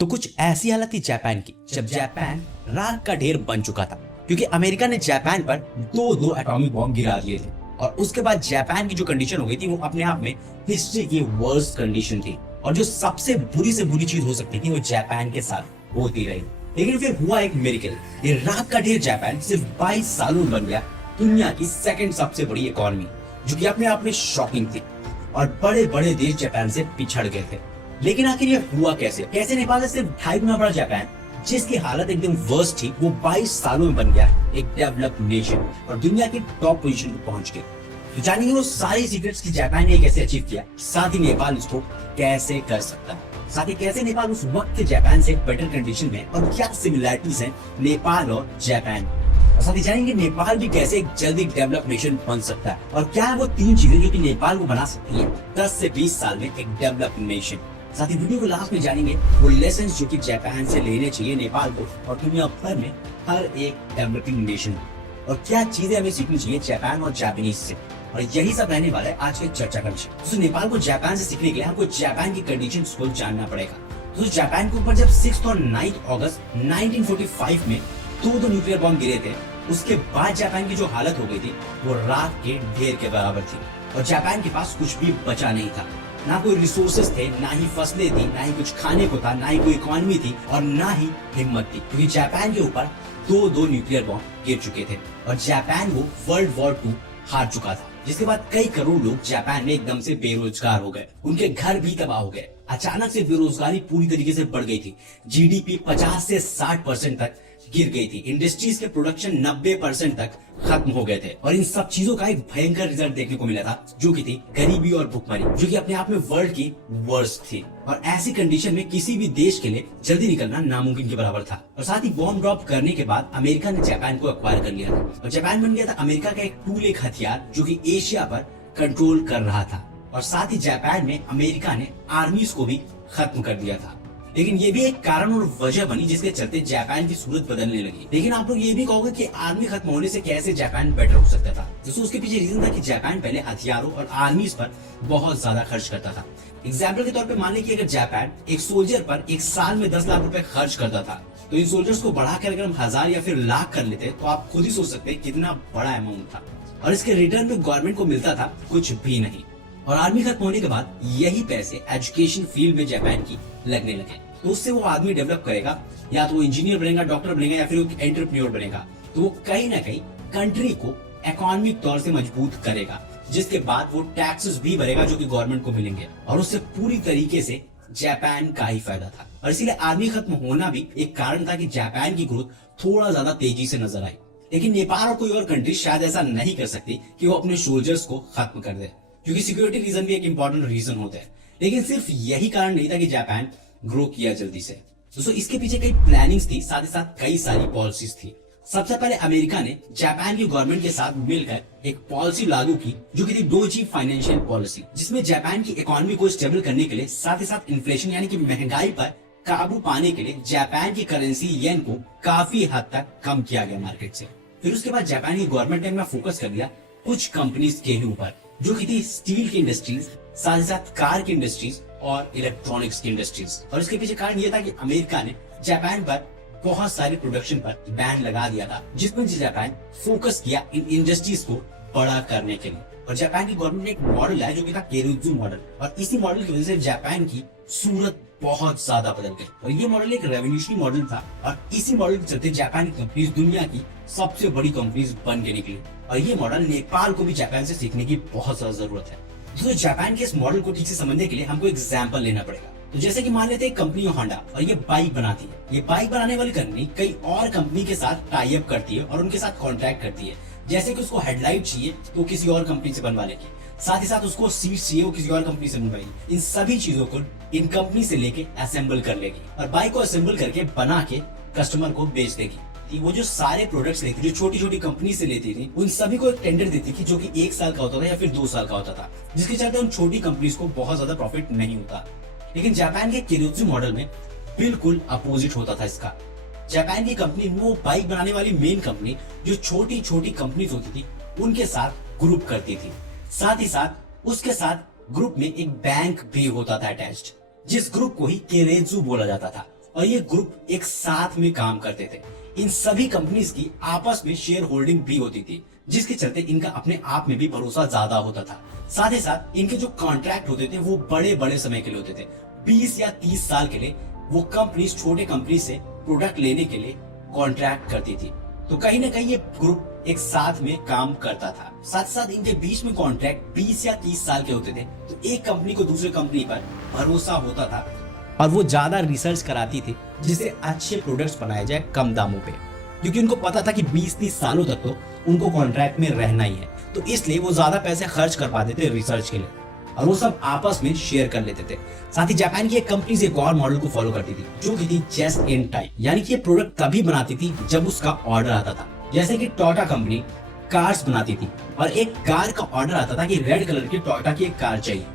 तो कुछ ऐसी हालत थी जापान की जब जापान राख का ढेर बन चुका था, क्योंकि अमेरिका ने जापान पर दो एटॉमिक बॉम्ब गिरा दिए थे। और उसके बाद जापान की जो कंडीशन हो गई थी वो अपने आप में हिस्ट्री की वर्स्ट कंडीशन थी, और जो सबसे बुरी से बुरी चीज हो सकती थी वो जापान के साथ होती रही। लेकिन फिर हुआ एक मिरेकल। ये राख का ढेर जापान सिर्फ 22 सालों में बन गया दुनिया की सेकंड सबसे बड़ी इकोनॉमी, जो कि अपने आप में शॉकिंग थी। और बड़े बड़े देश जापान से पिछड़ गए थे। लेकिन आखिर ये हुआ कैसे नेपाल से सिर्फ 2.5 गुना बड़ा जापान, जिसकी हालत एकदम वर्स्ट थी, वो 22 सालों में बन गया एक डेवलप्ड नेशन और दुनिया की टॉप पोजीशन पर पहुंच गया। तो जानिए वो सारी सीक्रेट्स की जापान ने कैसे अचीव किया, साथ ही नेपाल इसको कैसे कर सकता है, साथ ही कैसे नेपाल उस वक्त के जापान से बेटर कंडीशन में, और क्या सिमिलरिटीज हैं नेपाल और जापान। और साथ ही जानेंगे नेपाल भी कैसे एक जल्दी डेवलप नेशन बन सकता है, और क्या है वो 3 चीजें जो कि नेपाल को बना सकती है 10 से 20 साल में एक डेवलप नेशन। साथ ही वीडियो को लास्ट में जानेंगे वो लेसन जो कि जापान से लेने चाहिए नेपाल को और दुनिया भर में हर एक डेवलपिंग नेशन, और क्या चीजें हमें सीखनी चाहिए जापान और जापानीज से। और यही सब रहने वाला है आज के चर्चा का विषय। तो नेपाल को जापान से सीखने के लिए हमको जापान की कंडीशंस को जानना पड़ेगा। तो जापान के ऊपर जब 6 और 9 अगस्त 1945 में दो न्यूक्लियर बॉम्ब गिरे थे, उसके बाद जापान की जो हालत हो गई थी वो राख के ढेर के बराबर थी, और जापान के पास कुछ भी बचा नहीं था। ना कोई रिसोर्सेस थे, ना ही फसलें थी, ना ही कुछ खाने को था, ना ही कोई इकोनॉमी थी, और ना ही हिम्मत थी, क्योंकि जापान के ऊपर दो न्यूक्लियर बॉम्ब गिर चुके थे और जापान वो वर्ल्ड वॉर 2 हार चुका था। जिसके बाद कई करोड़ लोग जापान में एकदम से बेरोजगार हो गए, उनके घर भी तबाह हो गए। अचानक से बेरोजगारी पूरी तरीके से बढ़ गई थी। जीडीपी 50 से 60% तक गिर गई थी। इंडस्ट्रीज के प्रोडक्शन 90% तक खत्म हो गए थे, और इन सब चीजों का एक भयंकर रिजल्ट देखने को मिला था, जो कि थी गरीबी और भुखमरी, जो कि अपने आप में वर्ल्ड की वर्स्ट थी। और ऐसी कंडीशन में किसी भी देश के लिए जल्दी निकलना नामुमकिन के बराबर था। और साथ ही बॉम्ब ड्रॉप करने के बाद अमेरिका ने जापान को एक्वायर कर लिया था, और जापान बन गया था अमेरिका का एक टूल, एक हथियार, जो कि एशिया पर कंट्रोल कर रहा था। और साथ ही जापान में अमेरिका ने आर्मीज को भी खत्म कर दिया था। लेकिन ये भी एक कारण और वजह बनी जिसके चलते जापान की सूरत बदलने लगी। लेकिन आप लोग ये भी कहोगे कि आर्मी खत्म होने से कैसे जापान बेटर हो सकता था। दोस्तों उसके पीछे रीजन था कि जापान पहले हथियारों और आर्मीज पर बहुत ज्यादा खर्च करता था। एग्जाम्पल के तौर पे मान लीजिए अगर जापान एक सोल्जर पर एक साल में 10 लाख रुपए खर्च करता था, तो इन सोल्जर्स को बढ़ाकर अगर हम 1000 या फिर लाख कर लेते तो आप खुद ही सोच सकते हैं कितना बड़ा अमाउंट था। और इसके रिटर्न में गवर्नमेंट को मिलता था कुछ भी नहीं। और आर्मी खत्म होने के बाद यही पैसे एजुकेशन फील्ड में जापान की लगने लगे, तो उससे वो आदमी डेवलप करेगा, या तो वो इंजीनियर बनेगा, डॉक्टर बनेगा, या फिर वो एंटरप्रेन्योर बनेगा। तो वो कहीं ना कहीं कंट्री को इकोनॉमिक तौर से मजबूत करेगा, जिसके बाद वो टैक्सेस भी भरेगा जो कि गवर्नमेंट को मिलेंगे, और उससे पूरी तरीके से जापान का ही फायदा था। और इसीलिए आर्मी खत्म होना भी एक कारण था कि जापान की ग्रोथ थोड़ा ज्यादा तेजी से नजर आई। लेकिन नेपाल और कोई और कंट्री शायद ऐसा नहीं कर सकती कि वो अपने सोल्जर्स को खत्म कर दे, क्योंकि सिक्योरिटी रीजन भी एक इंपॉर्टेंट रीजन होता है। लेकिन सिर्फ यही कारण नहीं था कि जापान ग्रो किया जल्दी से। दोस्तों इसके पीछे कई प्लानिंग्स थी, साथ ही साथ कई सारी पॉलिसीज थी। सबसे पहले अमेरिका ने जापान की गवर्नमेंट के साथ मिलकर एक पॉलिसी लागू की, जो कि थी डोजी फाइनेंशियल पॉलिसी, जिसमें जापान की इकोनॉमी को स्टेबल करने के लिए, साथ ही साथ इन्फ्लेशन यानी कि महंगाई पर काबू पाने के लिए जापान की करेंसी येन को काफी हद तक कम किया गया मार्केट से। फिर उसके बाद जापान की गवर्नमेंट ने फोकस कर दिया कुछ कंपनीज के ऊपर, जो कि थी स्टील की इंडस्ट्रीज, साथ ही साथ कार की इंडस्ट्रीज और इलेक्ट्रॉनिक्स की इंडस्ट्रीज। और इसके पीछे कारण यह था कि अमेरिका ने जापान पर बहुत सारे प्रोडक्शन पर बैन लगा दिया था, जिसमें जापान फोकस किया इन इंडस्ट्रीज को बड़ा करने के लिए। और जापान की गवर्नमेंट ने एक मॉडल लाया जो कि था केरुत्सु मॉडल, और इसी मॉडल की वजह से जापान की सूरत बहुत ज्यादा बदल गई। और ये मॉडल एक रेवोल्यूशनरी मॉडल था, और इसी मॉडल के चलते जापान की कंपनीज दुनिया की सबसे बड़ी कंपनीज बन के निकली। और ये मॉडल नेपाल को भी जापान से सीखने की बहुत ज्यादा जरूरत है। तो जापान के इस मॉडल को ठीक से समझने के लिए हमको एग्जाम्पल लेना पड़ेगा। तो जैसे कि मान लेते हैं कंपनी होंडा, और ये बाइक बनाती है। ये बाइक बनाने वाली कंपनी कई और कंपनी के साथ टाई अप करती है और उनके साथ कॉन्ट्रैक्ट करती है। जैसे कि उसको हेडलाइट चाहिए तो किसी और कंपनी से बनवा लेगी, साथ ही साथ उसको सीट चाहिए वो किसी और कंपनी से बनवाएगी। इन सभी चीजों को इन कंपनी से लेके असेंबल कर लेगी, और बाइक को असेंबल करके बना के कस्टमर को बेच देगी। वो जो सारे प्रोडक्ट्स लेती थी, जो छोटी छोटी कंपनी से लेती थी, उन सभी को एक टेंडर देती थी, जो कि 1 साल का होता था या फिर 2 साल का होता था, जिसके चलते उन छोटी कंपनीज को बहुत ज्यादा प्रॉफिट नहीं होता। लेकिन जापान के केरुत्सु मॉडल में बिल्कुल अपोजिट होता था इसका। जापान की कंपनी वो बाइक बनाने वाली मेन कंपनी जो छोटी छोटी कंपनीज होती थी उनके साथ ग्रुप करती थी। साथ ही साथ उसके साथ ग्रुप में एक बैंक भी होता था अटैच्ड, जिस ग्रुप को ही केरेत्सु बोला जाता था। और ये ग्रुप एक साथ में काम करते थे। इन सभी कंपनीज की आपस में शेयर होल्डिंग भी होती थी, जिसके चलते इनका अपने आप में भी भरोसा ज्यादा होता था। साथ ही साथ इनके जो कॉन्ट्रैक्ट होते थे वो बड़े बड़े समय के लिए होते थे। 20 या 30 साल के लिए वो कंपनी छोटे कंपनी से प्रोडक्ट लेने के लिए कॉन्ट्रैक्ट करती थी। तो कहीं ना कहीं ये ग्रुप एक साथ में काम करता था। साथ साथ इनके बीच में कॉन्ट्रैक्ट 20 या 30 साल के होते थे। तो एक कंपनी को दूसरे कंपनी पर भरोसा होता था और वो ज्यादा रिसर्च कराती थी जिससे अच्छे प्रोडक्ट्स बनाए जाए कम दामों पे, क्योंकि उनको पता था कि 20-30 सालों तक तो उनको कॉन्ट्रैक्ट में रहना ही है। तो इसलिए वो ज्यादा पैसे खर्च कर पाते थे रिसर्च के लिए और वो सब आपस में शेयर कर लेते थे। साथ ही जापान की एक कंपनी एक और मॉडल को फॉलो करती थी जो कि थी जस्ट इन टाइम, यानी कि ये प्रोडक्ट तभी बनाती थी जब उसका ऑर्डर आता था। जैसे कि टोयोटा कंपनी कार्स बनाती थी और एक कार का ऑर्डर आता था कि रेड कलर की टोयोटा की एक कार चाहिए,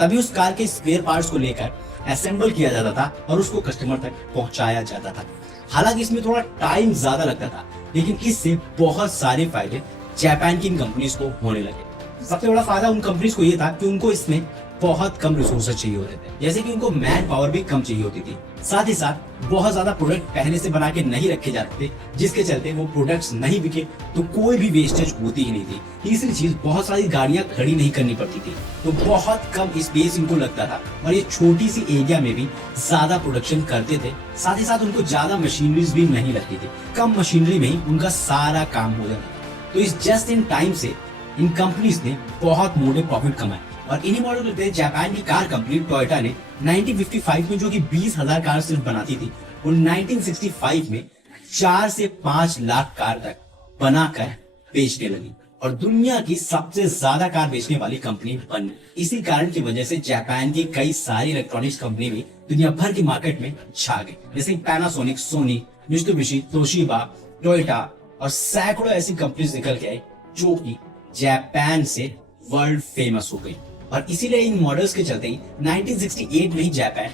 तभी उस कार के स्पेयर पार्ट्स को लेकर असेंबल किया जाता था और उसको कस्टमर तक पहुंचाया जाता था। हालांकि इसमें थोड़ा टाइम ज्यादा लगता था, लेकिन इससे बहुत सारे फायदे जापान की इन कंपनीज को होने लगे। सबसे बड़ा फायदा उन कंपनीज को यह था कि उनको इसमें बहुत कम रिसोर्सेज चाहिए होते थे, जैसे कि उनको मैन पावर भी कम चाहिए होती थी। साथ ही साथ बहुत ज्यादा प्रोडक्ट पहले से बना के नहीं रखे जाते थे, जिसके चलते वो प्रोडक्ट्स नहीं बिके तो कोई भी वेस्टेज होती ही नहीं थी। तीसरी चीज, बहुत सारी गाड़ियां खड़ी नहीं करनी पड़ती थी, तो बहुत कम स्पेस इनको लगता था और ये छोटी सी एरिया में भी ज्यादा प्रोडक्शन करते थे। साथ ही साथ उनको ज्यादा मशीनरीज भी नहीं लगती थी, कम मशीनरी में ही उनका सारा काम हो जाता था। तो इस जस्ट इन टाइम से इन कंपनीज ने बहुत मोटे प्रॉफिट कमाए और इन्हीं मॉडल के जापान की कार कंपनी टोयोटा ने 1955 में जो कि 20,000 कार सिर्फ बनाती थी, और 1965 में 4 से 5 लाख कार तक बनाकर बेचने लगी और दुनिया की सबसे ज्यादा कार बेचने वाली कंपनी बन। इसी कारण की वजह से जापान की कई सारी इलेक्ट्रॉनिक्स कंपनी भी दुनिया भर की मार्केट में छा गई, जैसे Panasonic, Sony, Mitsubishi, Toshiba, Toyota और सैकड़ों ऐसी कंपनीज निकल के आई जो कि जापान से वर्ल्ड फेमस हो गई। और इसीलिए इन मॉडल्स के चलते ही 1968 में ही जापान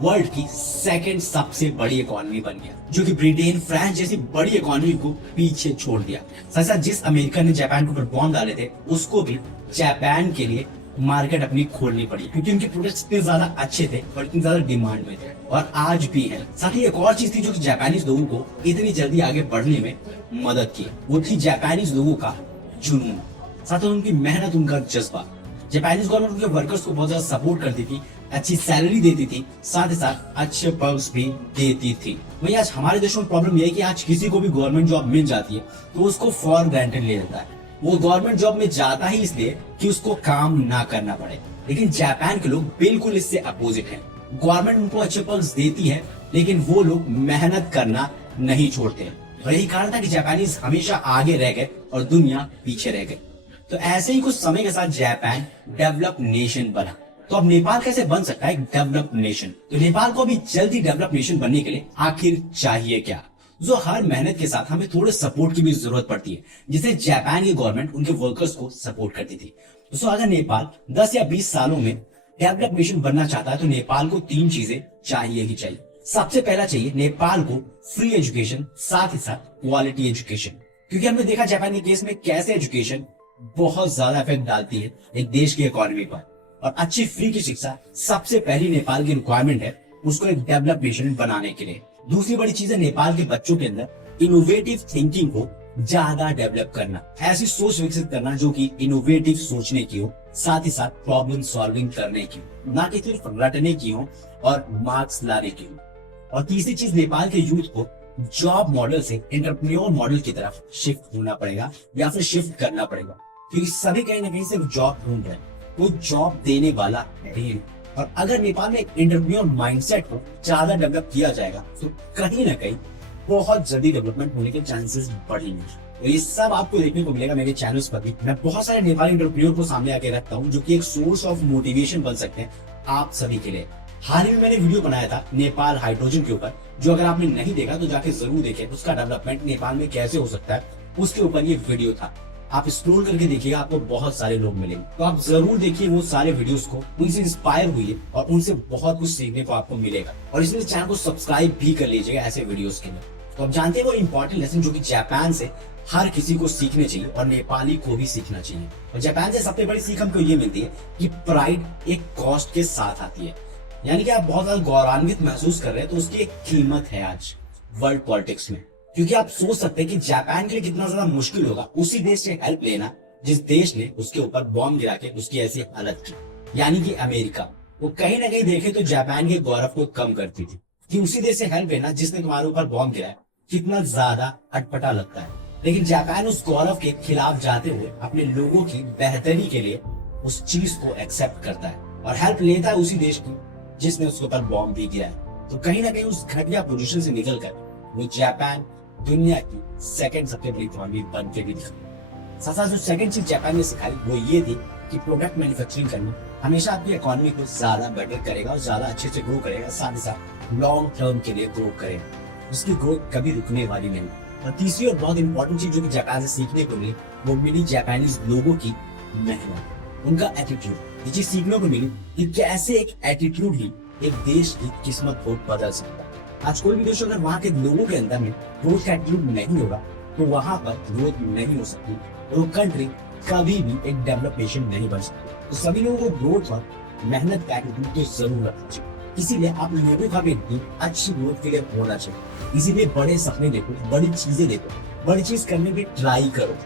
वर्ल्ड की सेकंड सबसे बड़ी इकोनॉमी बन गया, जो कि ब्रिटेन, फ्रांस जैसी बड़ी इकोनॉमी को पीछे छोड़ दिया। साथ साथ जिस अमेरिका ने जापान के ऊपर बॉम्ब डाले थे उसको भी जापान के लिए मार्केट अपनी खोलनी पड़ी, क्योंकि उनके प्रोडक्ट्स इतने ज्यादा अच्छे थे और इतनी ज्यादा डिमांड में थे और आज भी है। साथ ही एक और चीज थी जो कि जापानीज लोगों को इतनी जल्दी आगे बढ़ने में मदद की, वो थी जापानीज लोगों का जुनून, साथ ही उनकी मेहनत, उनका जज्बा। जापानीज गवर्नमेंट उनके वर्कर्स को बहुत ज्यादा सपोर्ट करती थी, अच्छी सैलरी देती थी, साथ ही साथ अच्छे पर्क्स भी देती थी। वही आज हमारे देश में प्रॉब्लम यह है कि आज किसी को भी गवर्नमेंट जॉब मिल जाती है तो उसको फॉर ग्रांटेड ले लेता है। वो गवर्नमेंट जॉब में जाता ही इसलिए कि उसको काम ना करना पड़े, लेकिन जापान के लोग बिल्कुल इससे अपोजिट हैं। गवर्नमेंट उनको अच्छे पर्क्स देती है, लेकिन वो लोग मेहनत करना नहीं छोड़ते और यही कारण था कि जापानीज हमेशा आगे रह गए और दुनिया पीछे रह गई। तो ऐसे ही कुछ समय के साथ जापान डेवलप नेशन बना। तो अब नेपाल कैसे बन सकता है डेवलप नेशन? तो नेपाल को अभी जल्दी डेवलप नेशन बनने के लिए आखिर चाहिए क्या? जो हर मेहनत के साथ हमें थोड़े सपोर्ट की भी जरूरत पड़ती है, जिसे जापान की गवर्नमेंट उनके वर्कर्स को सपोर्ट करती थी। तो अगर नेपाल 10 या 20 सालों में डेवलप नेशन बनना चाहता है तो नेपाल को 3 चीजें चाहिए ही चाहिए। सबसे पहला चाहिए नेपाल को फ्री एजुकेशन, साथ ही साथ क्वालिटी एजुकेशन, क्योंकि हमने देखा जापान के केस में कैसे एजुकेशन बहुत ज्यादा इफेक्ट डालती है एक देश की इकोनॉमी पर। और अच्छी फ्री की शिक्षा सबसे पहली नेपाल की रिक्वायरमेंट है उसको एक डेवलप नेशन बनाने के लिए। दूसरी बड़ी चीज है नेपाल के बच्चों के अंदर इनोवेटिव थिंकिंग को ज्यादा डेवलप करना, ऐसी सोच विकसित करना जो कि इनोवेटिव सोचने की हो, साथ ही साथ प्रॉब्लम सॉल्विंग करने की हो, ना कि सिर्फ रटने की हो और मार्क्स लाने की हो। और तीसरी चीज, नेपाल के यूथ को जॉब मॉडल से एंटरप्रेन्योर मॉडल की तरफ शिफ्ट होना पड़ेगा या फिर शिफ्ट करना पड़ेगा, क्योंकि सभी कहीं ना कहीं सिर्फ जॉब ढूंढ रहे हैं, वो जॉब देने वाला नहीं। और अगर नेपाल में एंटरप्रेन्योर माइंडसेट को ज्यादा डेवलप किया जाएगा तो कहीं ना कहीं बहुत जल्दी डेवलपमेंट होने के चांसेस बढ़ेंगे। तो ये सब आपको देखने को मिलेगा मेरे चैनल्स पर भी। मैं बहुत सारे नेपाली एंटरप्रेन्योर को सामने आके रखता हूँ जो कि एक सोर्स ऑफ मोटिवेशन बन सकते हैं आप सभी के लिए। हाल ही में मैंने वीडियो बनाया था नेपाल हाइड्रोजन के ऊपर, जो अगर आपने नहीं देखा तो जाके जरूर देखें, उसका डेवलपमेंट नेपाल में कैसे हो सकता है उसके ऊपर ये वीडियो था। आप स्क्रॉल करके देखिएगा, आपको बहुत सारे लोग मिलेंगे, तो आप जरूर देखिए वो सारे वीडियोस को, उनसे इंस्पायर हुई और उनसे बहुत कुछ सीखने को आपको मिलेगा। और इसलिए चैनल को सब्सक्राइब भी कर लीजिएगा ऐसे वीडियोस के लिए। तो आप जानते हैं वो इंपॉर्टेंट लेसन जो कि जापान से हर किसी को सीखने चाहिए और नेपाली को भी सीखना चाहिए। और जापान से सबसे बड़ी सीख हमको ये मिलती है कि प्राइड एक कॉस्ट के साथ आती है। यानी कि आप बहुत ज्यादा गौरवान्वित महसूस कर रहे हैं, तो उसकी एक कीमत है आज वर्ल्ड पॉलिटिक्स में। क्योंकि आप सोच सकते हैं कि जापान के लिए कितना ज्यादा मुश्किल होगा उसी देश से हेल्प लेना जिस देश ने उसके ऊपर बॉम्ब गिरा के उसकी ऐसी हालत की, यानी कि अमेरिका। वो कहीं ना कहीं देखे तो जापान के गौरव को कम करती थी कि उसी देश से हेल्प लेना जिसने तुम्हारे ऊपर बॉम्ब गिराया, कितना ज्यादा अटपटा लगता है। लेकिन जापान उस गौरव के खिलाफ जाते हुए अपने लोगों की बेहतरी के लिए उस चीज को एक्सेप्ट करता है और हेल्प लेता है उसी देश की जिसने उसके ऊपर बॉम्ब भी गिराया। तो कहीं ना कहीं उस घटिया पोजीशन से निकलकर वो जापान दुनिया की सेकंड सबसे बड़ी इकोनॉमी बन के भी दिखा। साथ जो सेकंड चीज जापान ने सिखाई वो ये थी कि प्रोडक्ट मैन्युफैक्चरिंग करना हमेशा आपकी इकोनॉमी को ज्यादा बेटर करेगा और ज्यादा अच्छे से ग्रो करेगा, साथ ही साथ लॉन्ग टर्म के लिए ग्रो करेगा, उसकी ग्रोथ कभी रुकने वाली नहीं। और तीसरी और बहुत इंपॉर्टेंट चीज जो कि जापान से सीखने को मिली वो मिली जापानीज लोगों की मेहनत, उनका एटीट्यूड। ये चीज सीखने को मिली कि कैसे एक एटीट्यूड ही एक देश की किस्मत को बदल सकता है। आज कोई भी देश अगर वहाँ के लोगों के अंदर में ग्रोथ का एटीट्यूड नहीं होगा तो वहां पर ग्रोथ नहीं हो सकती और वो कंट्री कभी भी एक डेवलप नेशन नहीं बन सकती। तो सभी लोगों को ग्रोथ और मेहनत का एटीट्यूड तो जरूर रखना चाहिए। इसीलिए आप लोगों का भी एटीट्यूड अच्छी ग्रोथ के लिए होना चाहिए। इसीलिए बड़े सपने देखो, बड़ी चीजें देखो, बड़ी चीज करने की ट्राई करो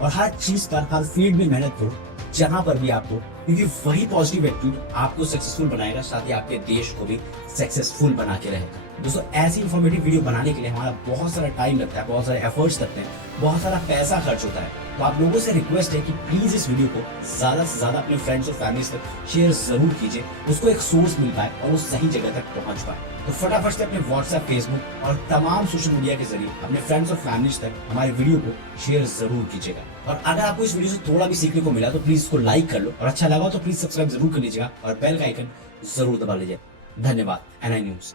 और हर चीज पर हर फील्ड में मेहनत करो जहां पर भी आपको, क्योंकि वही पॉजिटिव एटीट्यूड आपको सक्सेसफुल बनाएगा, साथ ही आपके देश को भी सक्सेसफुल बना के रहेगा। दोस्तों ऐसी इंफॉर्मेटिव वीडियो बनाने के लिए हमारा बहुत सारा टाइम लगता है, बहुत सारे एफर्ट्स लगते हैं, बहुत सारा पैसा खर्च होता है। तो आप लोगों से रिक्वेस्ट है कि प्लीज इस वीडियो को ज्यादा से ज्यादा अपने फ्रेंड्स और फैमिलीज तक शेयर जरूर कीजिए, उसको एक सोर्स मिल पाए और वो सही जगह तक पहुंच पाए। तो फटाफट से अपने व्हाट्सएप, फेसबुक और तमाम सोशल मीडिया के जरिए अपने फ्रेंड्स और फैमिलीज तक हमारे वीडियो को शेयर जरूर कीजिएगा। और अगर आपको इस वीडियो से थोड़ा भी सीखने को मिला तो प्लीज इसको लाइक कर लो और अच्छा लगा तो प्लीज सब्सक्राइब जरूर कर लीजिएगा और बेल का आइकन जरूर दबा लीजिए। धन्यवाद। NI news.